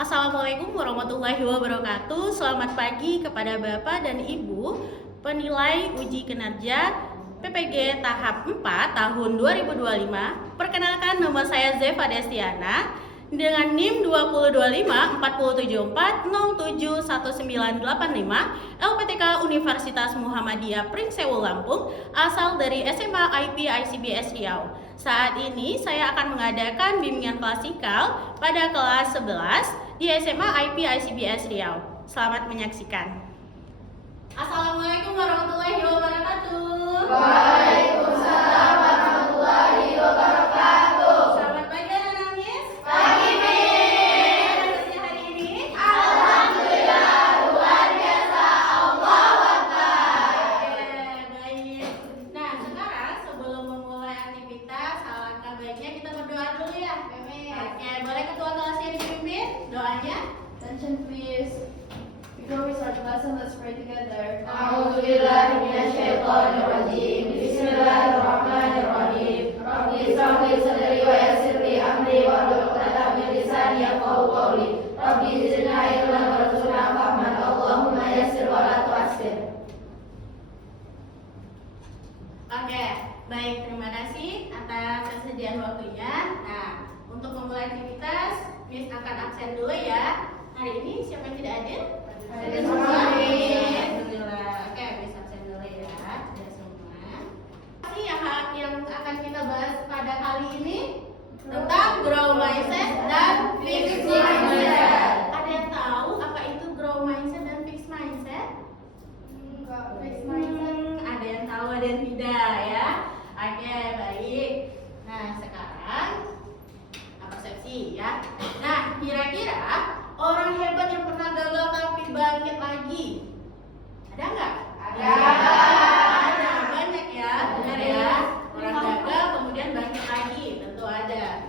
Assalamualaikum warahmatullahi wabarakatuh. Selamat pagi kepada Bapak dan Ibu penilai uji kinerja PPG tahap 4 tahun 2025. Perkenalkan, nama saya Zefa Destiana dengan NIM 2025-474071985 LPTK Universitas Muhammadiyah Pringsewu Lampung, asal dari SMA IP ICBS Riau. Saat ini saya akan mengadakan bimbingan klasikal pada kelas 11 di SMA IP ICBS Riau. Selamat menyaksikan. Assalamualaikum warahmatullahi wabarakatuh. Waalaikumsalam warahmatullahi wabarakatuh. Selamat pagi anak-anak Miss. Pagi, Miss. Hasilnya hari ini? Alhamdulillah, luar biasa. Allahu Akbar. Oke, baik. Nah, sekarang sebelum memulai aktivitas, alangkah baiknya kita berdoa dulu ya. Oke, boleh ketua kelasnya dipimpin doanya? Attention please. Before we start the lesson, let's pray together. A'udzubillahi minasyaitonirrajim. Bismillahirrahmanirrahim. Rabbi ishrah li sadri wa yassir li amri wahlul 'uqdatam min lisani yafqahu qawli. Rabbi zidna ilman warzuqna fahman. Allahumma yassir wa la tu'assir. Oke, baik, terima kasih atas kesediaan waktunya. Nah, untuk memulai aktivitas, Miss akan absen dulu ya. Hari ini siapa yang tidak hadir? Hadir semua, Miss. Alhamdulillah. Oke, Miss absen dulu ya. Sudah semua. Ini yang akan kita bahas pada kali ini tentang grow mindset dan fixed mindset. Ada yang tahu apa itu grow mindset dan fixed mindset? Enggak, fixed mindset. Ada yang tahu, ada yang tidak ya. Oke, baik. Nah, sekarang persepsi ya. Nah, kira-kira orang hebat yang pernah gagal tapi bangkit lagi, ada nggak? Ada. Ada, banyak ya, benar ya. Orang gagal kemudian bangkit lagi, tentu ada.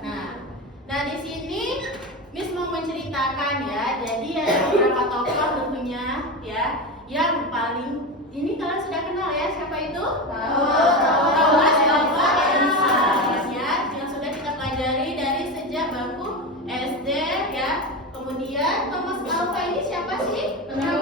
Nah di sini Miss mau menceritakan ya. Jadi ada beberapa tokoh tentunya ya, yang paling ini kalian sudah kenal ya, siapa itu? Thomas Alva Edison ya, yang sudah kita pelajari dari sejak bangku SD ya. Kemudian Thomas Alva ini siapa sih? Penemu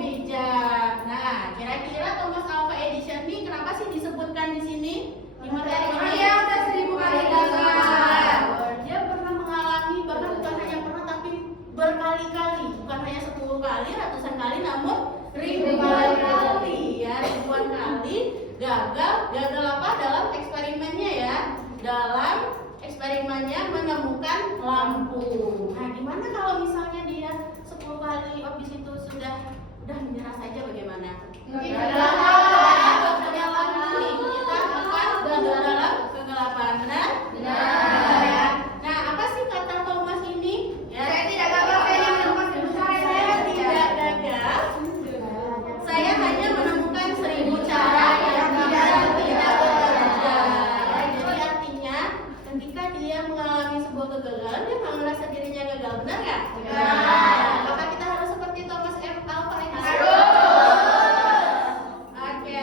bijak. Nah, kira-kira Thomas Alva Edison ini kenapa sih disebutkan di sini di materi ini? Dia udah 1000 kali gagal. Dia pernah mengalami, bahkan bukan hanya pernah tapi berkali-kali, bukan hanya 10 kali, ratusan kali, namun ribuan kali ya, ribuan kali gagal. Gagal apa? Dalam eksperimennya ya, dalam eksperimennya menemukan lampu. Nah, gimana kalau misalnya dia 10 kali habis itu sudah menyerah saja, bagaimana? Punya lampu nih, kita akan gagal dalam kegelapan, benar? Benar. Nah, apa sih kata Thomas ini? Ya. Saya tidak gagal, saya menemukan 1000 cara. Saya tidak gagal. Saya hanya menemukan 1000 cara yang tidak bekerja. Jadi artinya ketika dia mengalami sebuah kegagalan, dia nggak merasa dirinya gagal, benar nggak? Benar. Apakah kita harus seperti Thomas Alva Edison? Oke.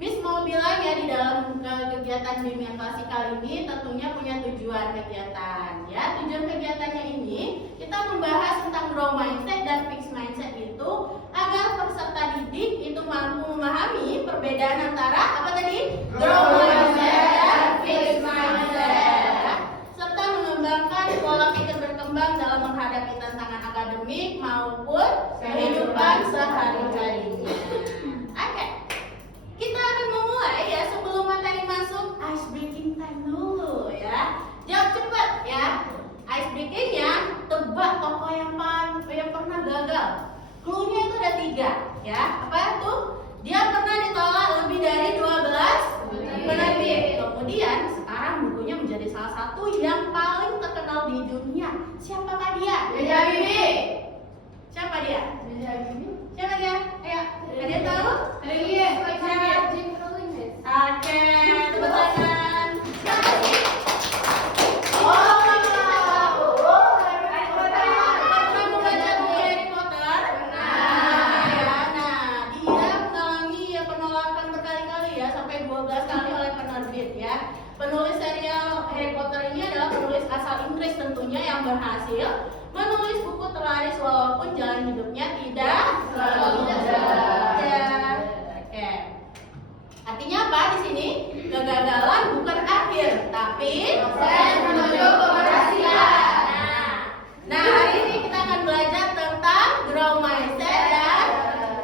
Miss mau bilang ya, di dalam kegiatan bimbingan klasikal ini tentunya punya tujuan kegiatan ya. Tujuan kegiatannya ini kita membahas tentang grow mindset dan fixed mindset itu agar peserta didik itu mampu memahami perbedaan antara apa tadi? Grow mindset dan fixed mindset, serta mengembangkan pola pikir berkembang dalam menghadapi tantangan akademik maupun kehidupan sehari-harinya. Oke. Kita akan memulai ya, sebelum materi masuk, ice breaking time dulu ya. Jawab cepat ya. Ice breakingnya tebak tokoh yang pernah gagal. Clue-nya itu ada 3 ya. Apa itu? Dia pernah ditolak lebih dari 12 penerbit. Kemudian sekarang bukunya menjadi salah satu yang paling terkenal di dunia. Siapakah dia? Bibi. Siapa dia? Siapa dia? Ayo, ada yang tahu? Oke, tepuk tangan. Pernah membaca buku Harry Potter? Nah, dia mengalami ya penolakan berkali-kali ya, sampai 12 kali oleh penerbit ya. Penulis serial Harry Potter ini adalah penulis asal Inggris tentunya, yang berhasil menulis buku terlaris walaupun jalan hidupnya tidak selalu mudah. Oke. Artinya apa di sini? Kegagalan bukan akhir, tapi proses menuju keberhasilan. Nah, hari ini kita akan belajar tentang grow mindset dan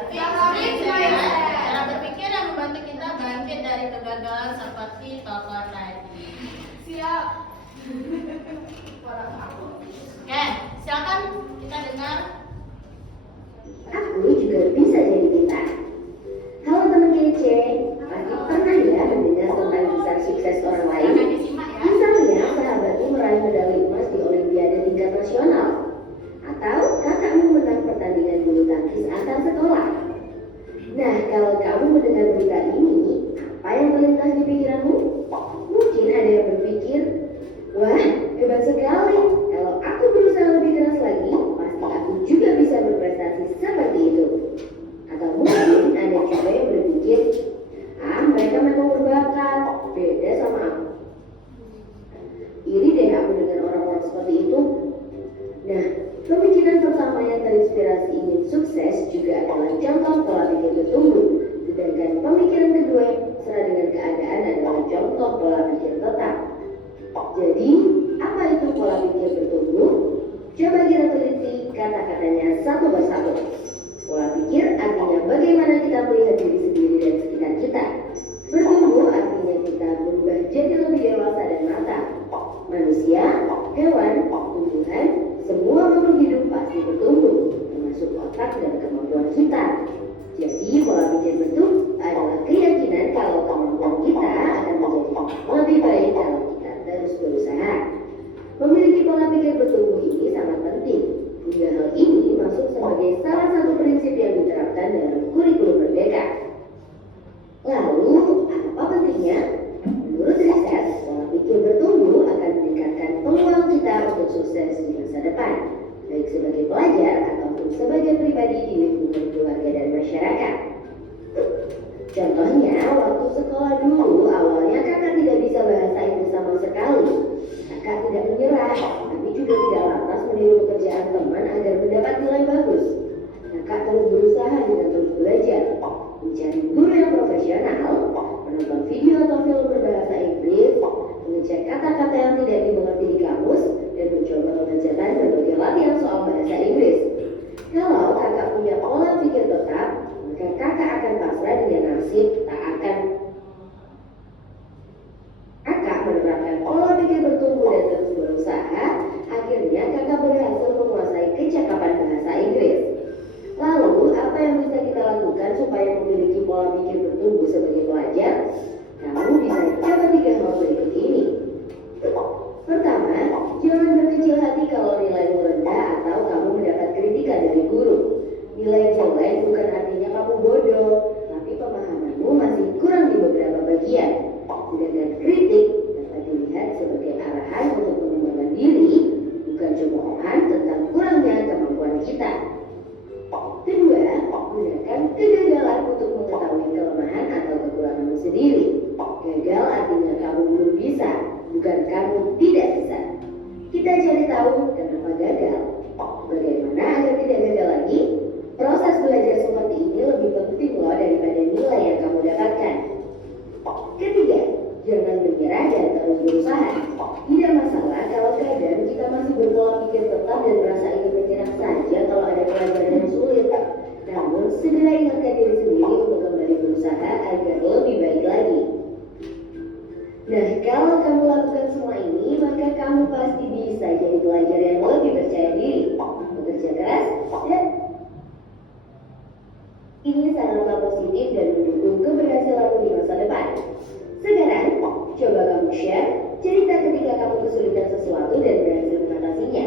fix mindset. Cara berpikir yang membantu kita bangkit dari kegagalan seperti tokoh tadi. Siap. Oke, silakan kita dengar. Aku juga bisa jadi kita. Halo teman kece, pasti pernah ya mendengar tentang kisah sukses orang lain? Silakan disimak ya. Misalnya sahabatmu meraih medali emas di Olimpiade tingkat nasional, atau kakakmu menang pertandingan bulu tangkis antar sekolah. Nah, kalau kamu mendengar berita ini, apa yang terlintas di pikiranmu? Mungkin ada yang berpikir, wah, hebat sekali. Kalau aku berusaha lebih keras lagi, pasti aku juga bisa berprestasi seperti itu. Atau mungkin ada juga yang berpikir, mereka memang berbakat, beda sama aku. Iri deh aku dengan orang-orang seperti itu. Nah, pemikiran pertama yang terinspirasi ingin sukses juga adalah contoh pola pikir bertumbuh. Sedangkan pemikiran kedua yang serah dengan keadaan adalah contoh pola pikir tetap. Jadi, apa itu pola pikir bertumbuh? Coba kita teliti kata-katanya satu persatu. Pola pikir artinya bagaimana kita melihat diri sendiri dan sekitar kita. Bertumbuh artinya kita berubah jadi lebih dewasa dan matang. Manusia, hewan, tumbuhan, semua makhluk hidup pasti bertumbuh, termasuk otak dan kemampuan kita. Jadi pola pikir bertumbuh adalah keyakinan kalau kemampuan kita akan menjadi lebih baik kalau kita terus berusaha. Memiliki pola pikir bertumbuh ini sangat penting. Hingga hal ini masuk sebagai salah satu prinsip yang diterapkan dalam kurikulum Merdeka. Lalu, apa pentingnya? Menurut riset, pola pikir bertumbuh akan meningkatkan peluang kita untuk sukses di masa depan, baik sebagai pelajar ataupun sebagai pribadi di lingkungan keluarga dan masyarakat. Contohnya, waktu sekolah dulu, awalnya kakak tidak bisa bahasa Inggris sama sekali. Kakak tidak menyerah, tapi juga tidak lantas meniru pekerjaan teman agar mendapat nilai bagus. Kakak terus berusaha dengan terus belajar, mencari guru yang profesional, menonton video atau film berbahasa Inggris, mengecek kata-kata yang tidak dimengerti di kamus, dan mencoba mengerjakan berbagai latihan soal bahasa Inggris. Kalau kakak punya pola pikir tetap, maka kakak akan pasrah dengan nasib, tak akan. Kakak menerapkan pola pikir bertumbuh dan terus berusaha, akhirnya kakak berhasil menguasai kecakapan bahasa Inggris. Lalu, apa yang bisa kita lakukan supaya memiliki pola pikir bertumbuh sebagai pelajar? Kamu bisa coba 3 hal berikut ini. Pertama, jangan berkecil hati kalau nilaimu rendah atau kamu mendapat kritikan dari guru. Nilai jelek bukan artinya kamu bodoh, tapi pemahamanmu masih kurang di beberapa bagian. Sedangkan kritik dapat dilihat sebagai arahan untuk mengembangkan diri, bukan cobaan tentang kurangnya kemampuan kita. Kedua, gunakan kegagalan untuk mengetahui kelemahan atau kekuranganmu sendiri. Gagal artinya kamu belum bisa, bukan kamu tidak bisa. Kita cari tahu kenapa gagal. Bagaimana agar tidak gagal lagi? Proses belajar seperti ini lebih penting loh daripada nilai yang kamu dapatkan. Ketiga, jangan menyerah dan terus berusaha. Tidak masalah kalau kadang kita masih berpola pikir tetap dan merasa ingin menyerah saja kalau ada pelajaran yang sulit. Namun, segera ingatkan diri sendiri untuk kembali berusaha agar lebih baik lagi. Nah, kalau kamu lakukan semua ini, maka kamu pasti bisa jadi pelajar yang lebih percaya diri, bekerja keras, dan ini sangatlah positif dan mendukung keberhasilanmu di masa depan. Sekarang, coba kamu share cerita ketika kamu kesulitan sesuatu dan berhasil mengatasinya.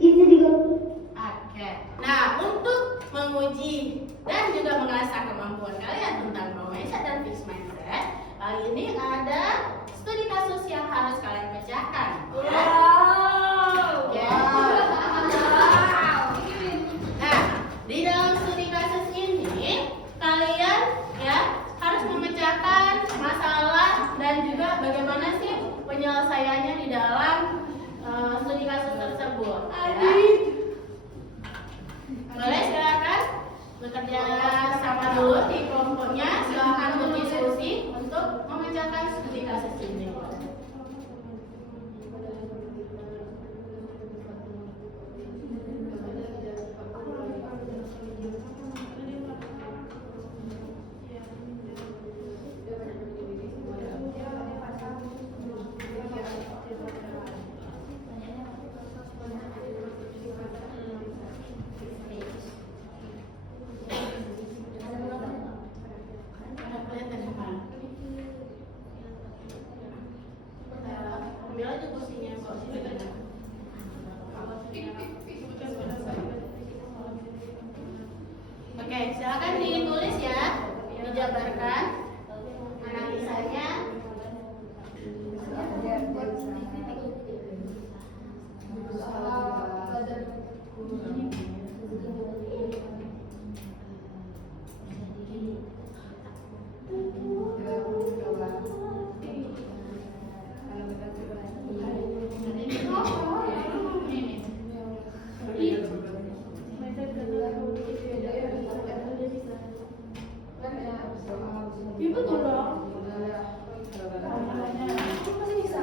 Isi di Oke. Nah, untuk menguji dan juga mengasah kemampuan kalian tentang grow mindset dan fix mindset, kali ini ada studi kasus yang harus kalian pecahkan. Ya. Ya. Nah, di dalam studi kasus ini kalian ya harus memecahkan masalah dan juga bagaimana sih penyelesaiannya di dalam studi kasus tersebut. Boleh silakan bekerja sama dulu di kelompoknya. Silakan berdiskusi untuk memecahkan studi kasus ini. Ambil aja kursinya, kok sini tengah. Oke, silakan ditulis ya, dijabarkan analisanya. Betul dong. Masih bisa.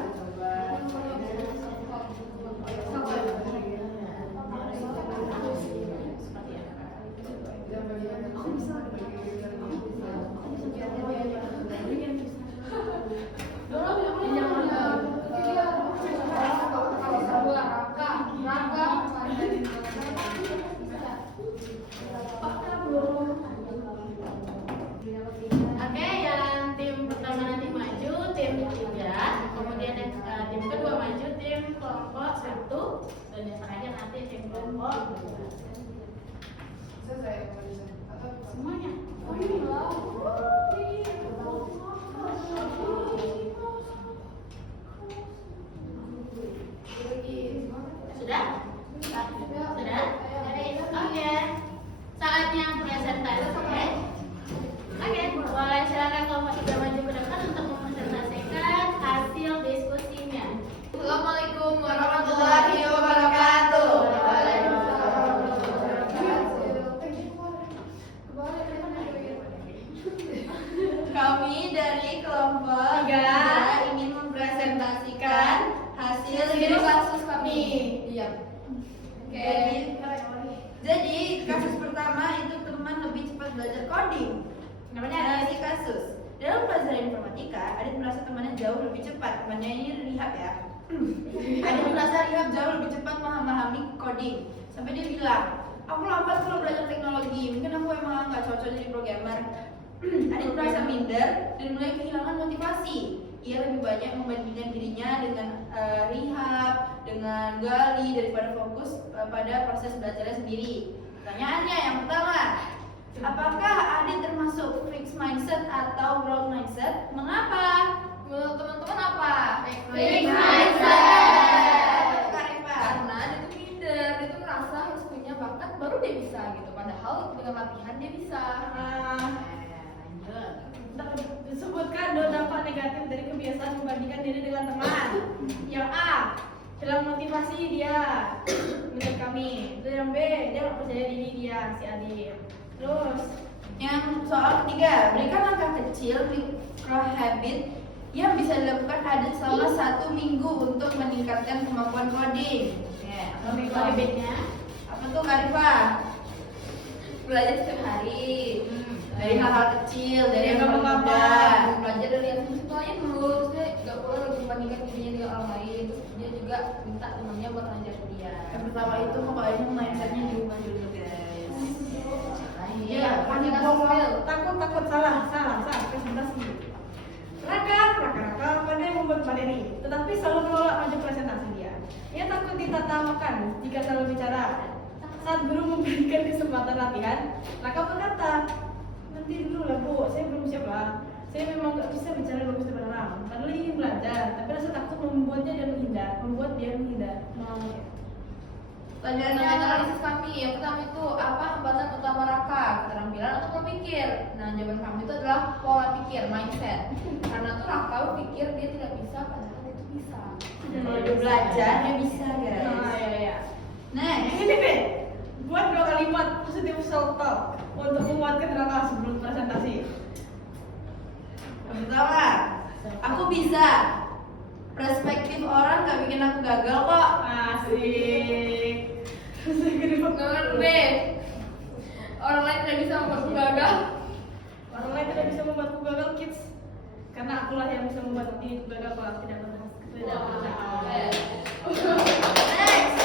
Oke, yang tim pertama nanti maju, tim 3, kemudian yang tim kedua maju, tim kelompok 1, dan yang terakhir nanti tim kelompok 2. Semuanya. Sudah? Sudah? Oke. Saatnya presentasi. Oke, boleh silakan kelompok 3 maju ke depan untuk mempresentasikan hasil diskusinya. Assalamualaikum warahmatullahi wabarakatuh. Kami dari kelompok 3 ingin mempresentasikan hasil studi kasus kami. Iya. Oke. Jadi kasus pertama itu teman lebih cepat belajar coding. Namanya analisis kasus. Dalam pelajaran informatika, Adit merasa temannya jauh lebih cepat. Temannya ini Rihab ya. Adit merasa Rihab jauh lebih cepat memahami coding. Sampai dia bilang, aku lambat kalau belajar teknologi. Mungkin aku emang nggak cocok jadi programmer. Adit merasa minder dan mulai kehilangan motivasi. Ia lebih banyak membandingkan dirinya dengan Rihab, dengan Gali daripada fokus pada proses belajarnya sendiri. Pertanyaannya yang pertama, apakah Adit termasuk fixed mindset atau growth mindset? Mengapa? Menurut teman-teman apa? Fixed mindset. Karena dia tuh minder, dia tuh ngerasa harus punya bakat baru dia bisa gitu. Padahal dengan latihan dia bisa. Disebutkan 2 dampak negatif dari kebiasaan membandingkan diri dengan teman. Yang A, hilang motivasi dia, menurut kami. Itu yang B, dia nggak percaya diri dia, si Adit. Terus Yang soal ketiga, berikan langkah kecil micro habit yang bisa dilakukan Adit selama 1 minggu untuk meningkatkan kemampuan coding. Ya, apa micro habitnya? Apa tuh Karifa? Belajar setiap hari. Dari hal-hal kecil, dari yang gampang-gampang. Belajar dari yang simpelnya dulu, terus dia nggak boleh lagi membandingkan dirinya dengan orang lain. Terus dia juga minta temannya buat ngajar dia. Yang pertama itu pokoknya mindsetnya diubah dulu guys. Iya, takut salah presentasi. Raka pandai membuat materi, tetapi selalu menolak maju presentasi dia. Ia takut ditatawakan jika selalu bicara. Saat guru memberikan kesempatan latihan, Raka berkata, nanti dulu lah Bu, saya belum siap lah. Saya memang nggak bisa bicara bagus depan orang. Padahal ingin belajar, tapi rasa takut membuat dia menghindar. Pelajaran analisis kami, yang pertama itu apa hambatan utama Raka, keterampilan atau pola pikir. Nah, jawaban kami itu adalah pola pikir, mindset. Karena tuh Raka berpikir dia tidak bisa, padahal dia itu bisa. Kalau dia belajar dia bisa guys. Iya. self talk untuk menguatkan Raka sebelum presentasi? Yang pertama, aku bisa. Perspektif orang gak bikin aku gagal kok. Asik. Nomor B, orang lain tidak bisa membuatku gagal. Orang lain tidak bisa membuatku gagal, kids. Karena akulah yang bisa membuat diriku gagal kalau tidak berhasil. Next,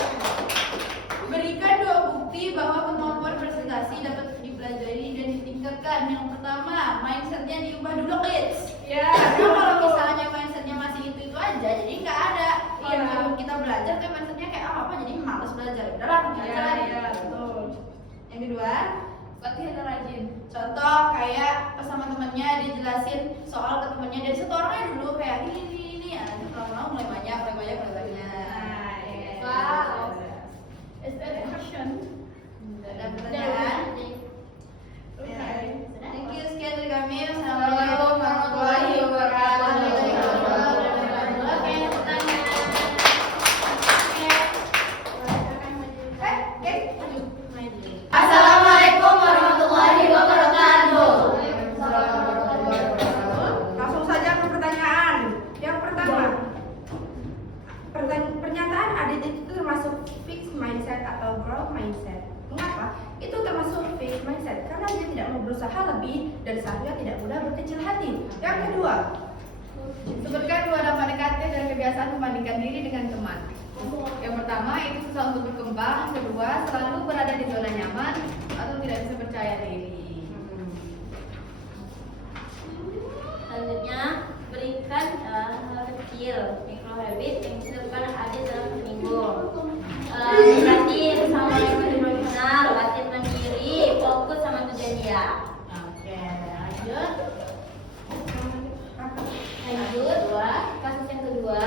berikan 2 bukti bahwa kemampuan presentasi dapat dipelajari dan ditingkatkan. Yang pertama, mindsetnya diubah dulu, kids. Ya. Karena kalau misalnya mindsetnya masih itu aja, jadi nggak ada. Iya. Kalau kita belajar kayak mindsetnya kayak apa, jadi malas belajar. Udahlah, belajar lagi. Iya, betul. Yang kedua, latihan rajin. Contoh kayak pas sama temennya dijelasin soal ke temennya dari satu orangnya dulu kayak ini ya, lama-lama mulai banyak. Nah, iya. Wow. Is that a question? Ada pertanyaan? Okay. Thank you sekian dari kami. Assalamualaikum warahmatullahi wabarakatuh. Oke, pertanyaan. Assalamualaikum warahmatullahi wabarakatuh. Langsung saja ke pertanyaan. Yang pertama, pernyataan Adit itu termasuk fixed mindset atau growth mindset. Mengapa? Itu termasuk fixed mindset karena dia tidak mau berusaha lebih dan seharusnya tidak mudah berkecil hati. Yang kedua, Sebutkan 2 dampak negatif dari kebiasaan membandingkan diri dengan teman. Yang pertama, itu susah untuk berkembang. Yang kedua, selalu berada di zona nyaman atau tidak bisa percaya diri. Selanjutnya, berikan hal kecil, micro habit yang bisa dilakukan Adit dalam seminggu. Berarti sama yang profesional, latihan mandiri, fokus sama tujuan dia. Oke, lanjut. Lanjut, kasus yang kedua,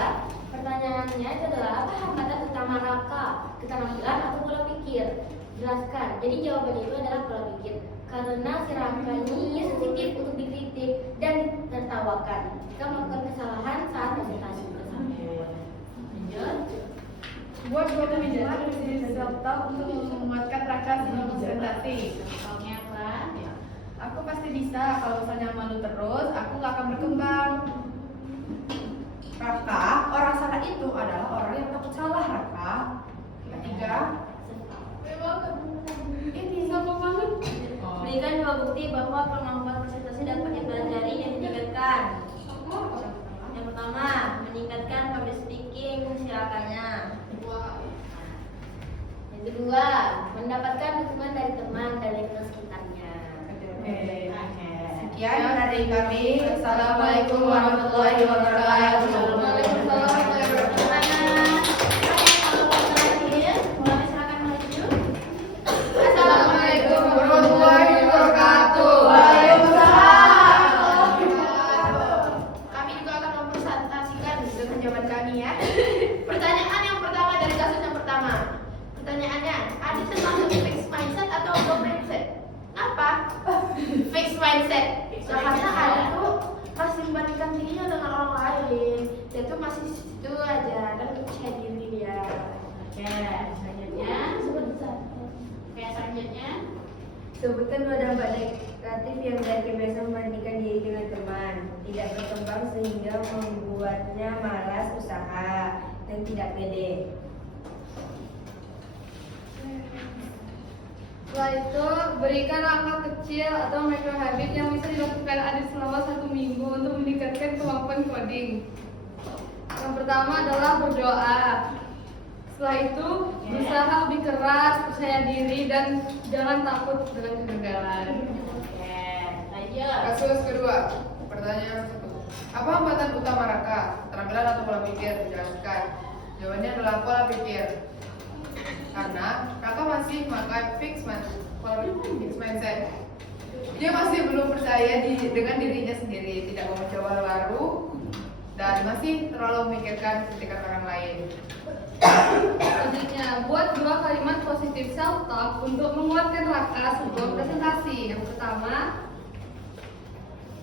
pertanyaannya itu adalah apa hambatan utama Raka, keterampilan atau pola pikir? Jelaskan. Jadi jawabannya itu adalah pola pikir. Karena si Raka ini sensitif untuk dikritik dan ditertawakan jika melakukan kesalahan saat presentasi tersebut. Lanjut. Buat 2 kebijakan dari self-talk untuk menguatkan Raka sebelum presentasi. Contohnya apa? Aku pasti bisa. Kalau misalnya malu terus, aku gak akan berkembang. Raka, orang salah itu adalah orang yang takut salah, Raka. Ketiga, Ini sama banget. Berikan 2 bukti bahwa kemampuan presentasi dapat dipelajari dan ditingkatkan. Yang pertama, meningkatkan public speaking si Rakanya. Yang kedua, mendapatkan dukungan dari teman dan lingkungan sekitarnya. sekian dari kami. Assalamualaikum warahmatullahi wabarakatuh. Waalaikumsalam warahmatullahi wabarakatuh. Assalamualaikum warahmatullahi wabarakatuh. Kami juga akan mempresentasikan dengan jawaban kami ya. Pertanyaan yang pertama dari kasus yang pertama. Pertanyaannya, Adit termasuk fixed mindset atau growth mindset? Apa? Fixed mindset. Nah, karena Adit tuh masih membandingkan dirinya dengan orang lain. Dia tuh masih di situ aja dan percaya diri dia. Oke, selanjutnya. Selanjutnya. Sebutkan 2 dampak negatif yang dari kebiasaan membandingkan diri dengan teman. Tidak berkembang sehingga membuatnya malas usaha dan tidak pede. Setelah itu, berikan langkah kecil atau micro habit yang bisa dilakukan Adit selama 1 minggu untuk meningkatkan kemampuan coding. Yang pertama adalah berdoa. Setelah itu, berusaha lebih keras, percaya diri, dan jangan takut dengan kegagalan. Oke, lanjut. Kasus kedua, pertanyaan 1. Apa hambatan utama Raka? Keterampilan atau pola pikir? Jelaskan. Jawabannya adalah pola pikir. Karena Raka masih memakai fixed mindset. Dia masih belum percaya dengan dirinya sendiri, tidak mau mencoba hal baru, dan masih terlalu memikirkan kritikan orang lain. Selanjutnya, buat 2 kalimat positif self-talk untuk menguatkan Raka sebelum presentasi. Yang pertama,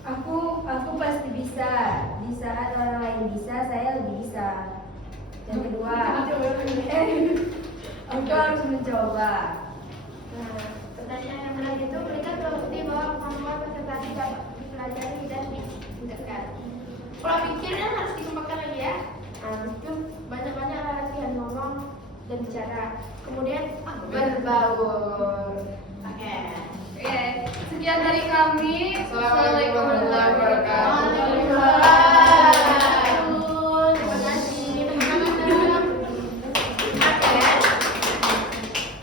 Aku pasti bisa. Di saat orang lain bisa, saya lebih bisa. Yang kedua, aku harus mencoba. Nah, pertanyaan yang benar itu berikan bukti bahwa kemampuan presentasi dapat dipelajari dan ditingkatkan. Pola pikirnya harus dikembangkan lagi ya. Itu banyak-banyak latihan ngomong dan bicara. Kemudian berbaur. Oke. Oke, sekian dari kami. Assalamualaikum warahmatullahi wabarakatuh. Terima kasih teman-teman.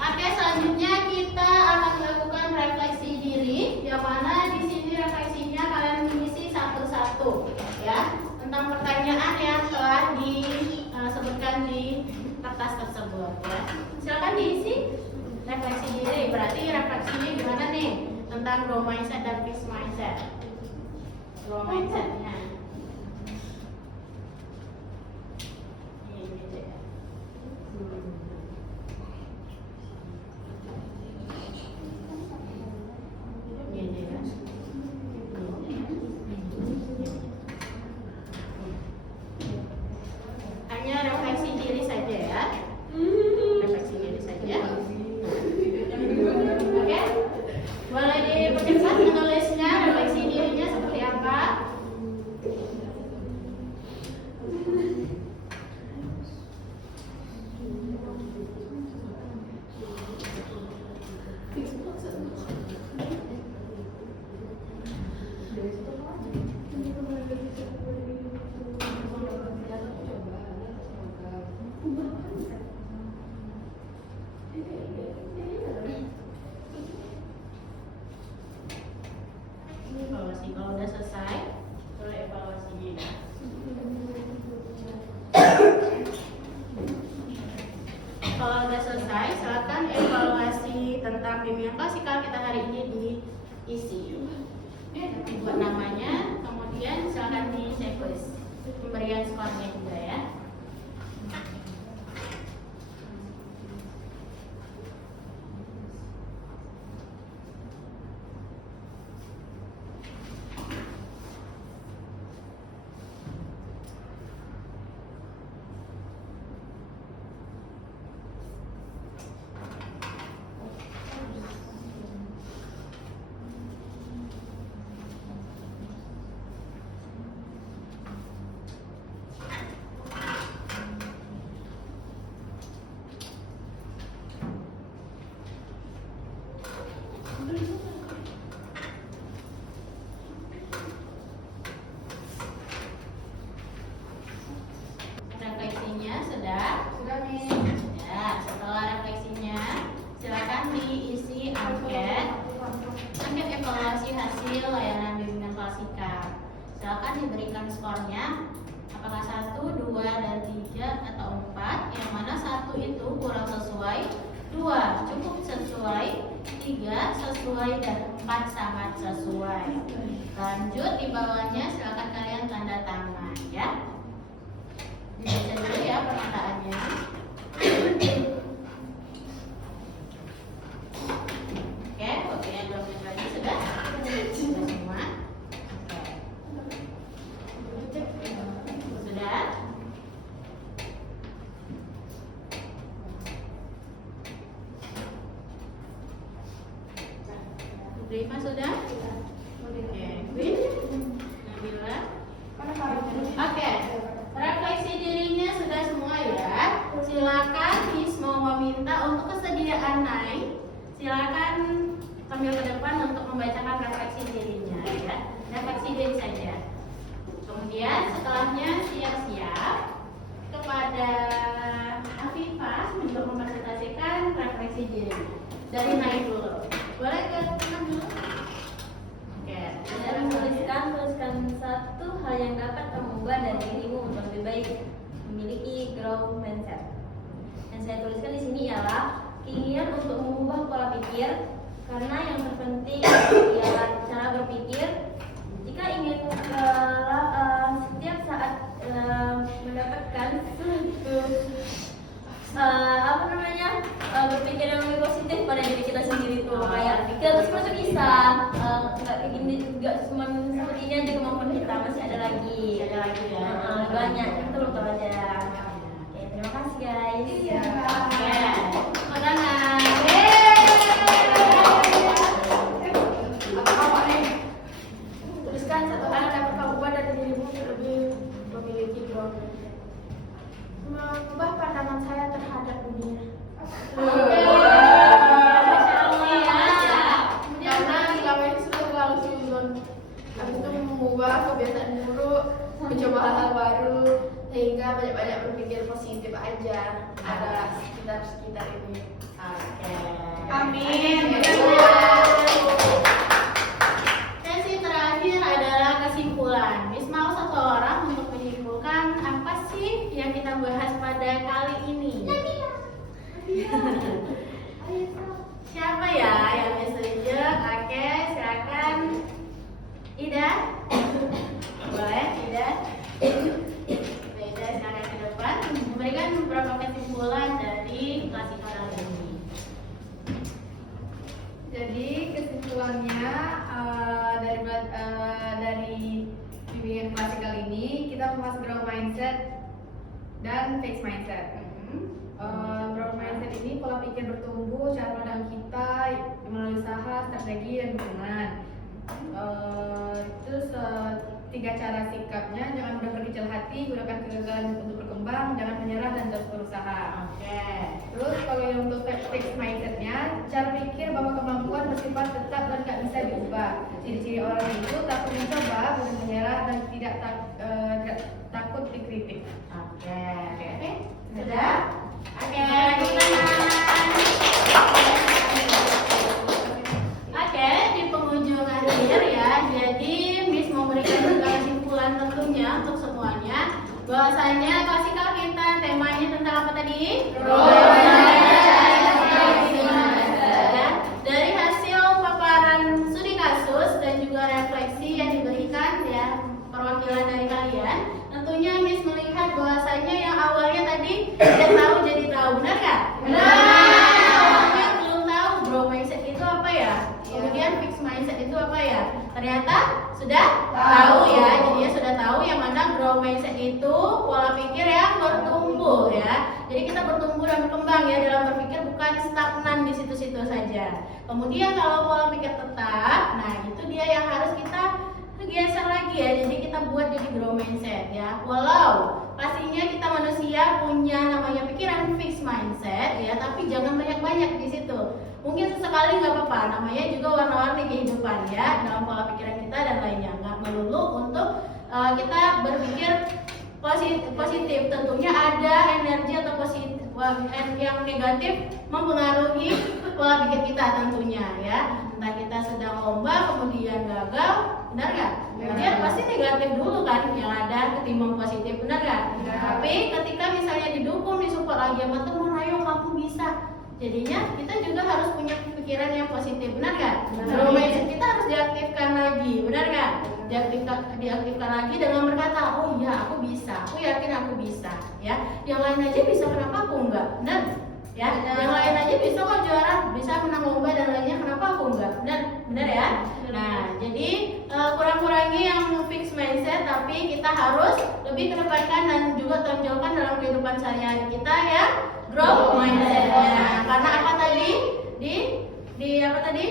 Oke, selanjutnya kita akan melakukan refleksi diri, yang mana di sini refleksinya kalian mengisi satu-satu, ya, tentang pertanyaan yang telah disebutkan di kertas tersebut, ya. Silakan diisi refleksi diri. Berarti refleksinya gimana nih tentang growth mindset dan fixed mindset? Growth mindsetnya. Hanya refleksi diri saja ya. Refleksi diri saja. Oke. Boleh dipercepat menulisnya, refleksi dirinya seperti apa? Evaluasi. Kalau udah selesai, boleh evaluasinya ya. Kalau udah selesai, silakan evaluasi tentang bimbingan klasikal kita hari ini diisi. Buat namanya, kemudian silakan di checklist pemberian skornya juga ya. Refleksinya sudah? Sudah nih. Ya, setelah refleksinya, silakan diisi angket evaluasi hasil layanan bimbingan klasikal. Silakan diberikan skornya, apakah 1, 2, dan 3 atau 4, yang mana 1 itu kurang sesuai, 2 cukup sesuai, 3 sesuai, dan 4 sangat sesuai. Lanjut di bawahnya silakan kalian tanda tangan ya. Dibaca dulu ya pernyataannya. Oke, waktunya 2 menit lagi sudah? Sudah semua? Oke. Sudah? Rima sudah? Oke, Win? Nabila? Oke, refleksi dirinya sudah semua ya. Silakan Miss mau meminta untuk kesediaan naik. Silakan sambil ke depan untuk membacakan refleksi dirinya ya. Refleksi diri saja. Kemudian setelahnya siap-siap kepada Afifah untuk mempresentasikan refleksi diri. Dari naik dulu. Boleh ke depan dulu? Oke. Dan tuliskan satu hal yang dapat kamu ubah dari dirimu untuk lebih baik memiliki growth mindset. Yang saya tuliskan di sini ialah keinginan untuk mengubah pola pikir, karena yang terpenting ialah cara berpikir. Jika ingin setiap saat mendapatkan berpikir yang lebih positif pada diri kita sendiri tuh, kayak kita terus masih bisa, nggak kayak gini, nggak cuma seperti ini aja kemampuan kita, masih ada lagi ya. Banyak, kita belum tahu aja. Oke, terima kasih guys. Oke. Tepuk tangan. kita ini. Oke. Amin. Sesi terakhir adalah kesimpulan. Miss mau satu orang untuk menyimpulkan apa sih yang kita bahas pada kali ini. Siapa ya yang bisa tunjuk? Oke, silakan. Ida, boleh Ida. Ida silakan ke depan memberikan beberapa kesimpulan dari klasikal kali ini. Jadi kesimpulannya dari bimbingan klasikal ini kita membahas growth mindset dan fixed mindset. Growth mindset ini pola pikir bertumbuh, cara pandang kita melalui usaha, strategi dan dukungan. Terus 3 cara sikapnya: jangan mudah berkecil hati, gunakan kegagalan untuk berkembang, jangan menyerah dan terus berusaha. Oke. Terus kalau yang untuk fixed mindsetnya, cara pikir bahwa kemampuan bersifat tetap dan gak bisa diubah. Ciri-ciri orang itu takut mencoba, mudah menyerah dan tidak takut dikritik. Oke. Sudah? Oke, Oke, di penghujung akhir ya. Jadi Miss mau berikan juga kesimpulan tentunya untuk semuanya. Bahwasanya klasikal kita temanya tentang apa tadi? Ya, dari hasil paparan studi kasus dan juga refleksi yang diberikan ya perwakilan dari kalian, tentunya Miss melihat bahwasanya yang awalnya tadi tidak tahu jadi tahu, benar nggak? Yang belum tahu growth mindset itu apa ya? Kemudian fixed mindset itu apa ya? Ternyata sudah tahu ya. Jadi sudah tahu yang mana growth mindset itu pola pikir yang bertumbuh ya. Jadi kita bertumbuh dan berkembang ya dalam berpikir, bukan stagnan di situ-situ saja. Kemudian kalau pola pikir tetap, nah itu dia yang harus kita geser lagi ya. Jadi kita buat jadi growth mindset ya. Walau pastinya kita manusia punya namanya pikiran fixed mindset ya, tapi jangan banyak-banyak di situ. Mungkin sesekali nggak apa-apa, namanya juga warna-warni kehidupan ya, dalam pola pikiran kita dan lainnya. Nggak melulu untuk kita berpikir positif. Tentunya ada energi atau positif yang negatif mempengaruhi pola pikir kita tentunya ya. Entah kita sedang lomba kemudian gagal, benar nggak? Kemudian pasti negatif dulu kan yang ada ketimbang positif, benar nggak? Tapi ketika misalnya didukung, disupport lagi sama teman, ayo kamu bisa. Jadinya kita juga harus punya pikiran yang positif, benar nggak? Growth mindset kita harus diaktifkan lagi, benar nggak? Diaktifkan lagi dengan berkata, oh iya aku bisa, aku yakin aku bisa, ya. Yang lain aja bisa, kenapa aku enggak? Benar? Ya, yang lain aja bisa kok juara, bisa menang lomba dan lainnya, kenapa aku enggak? Benar ya? Nah, jadi kurang-kurangi yang fixed mindset, tapi kita harus lebih kedepankan dan juga tonjolkan dalam kehidupan sehari-hari kita ya, growth mindset-nya. Karena apa tadi? Di apa tadi?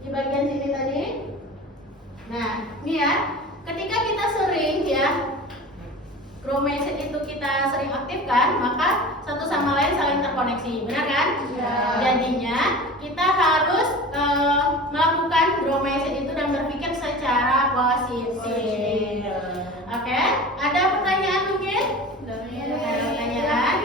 Di bagian sini tadi. Nah, ini ya, ketika kita sering ya growth mindset itu kita sering aktifkan, maka satu sama lain saling terkoneksi, benar kan? Jadinya kita harus melakukan growth mindset itu dan berpikir secara positif. Oke, ada pertanyaan mungkin? Ada pertanyaan?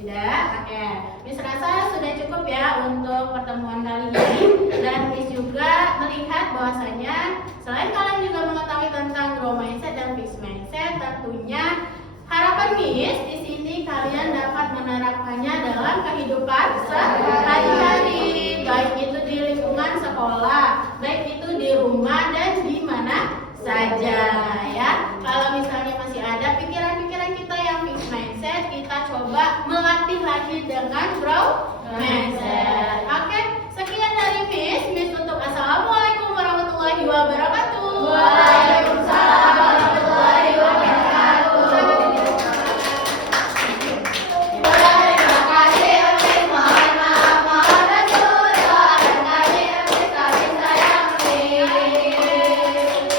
Tidak? Oke. Miss rasa sudah cukup ya untuk pertemuan kali ini, dan Miss juga melihat bahwasanya selain kalian juga mengetahui tentang growth mindset dan fixed mindset, tentunya harapan Miss di sini kalian dapat menerapkannya dalam kehidupan sehari-hari, baik itu di lingkungan sekolah, baik itu di rumah dan di mana saja ya. Kalau misalnya masih ada pikiran-pikiran kita yang fixed mindset, kita coba melatih lagi dengan growth mindset. Oke, sekian dari Miss tutup. Assalamualaikum warahmatullahi wabarakatuh.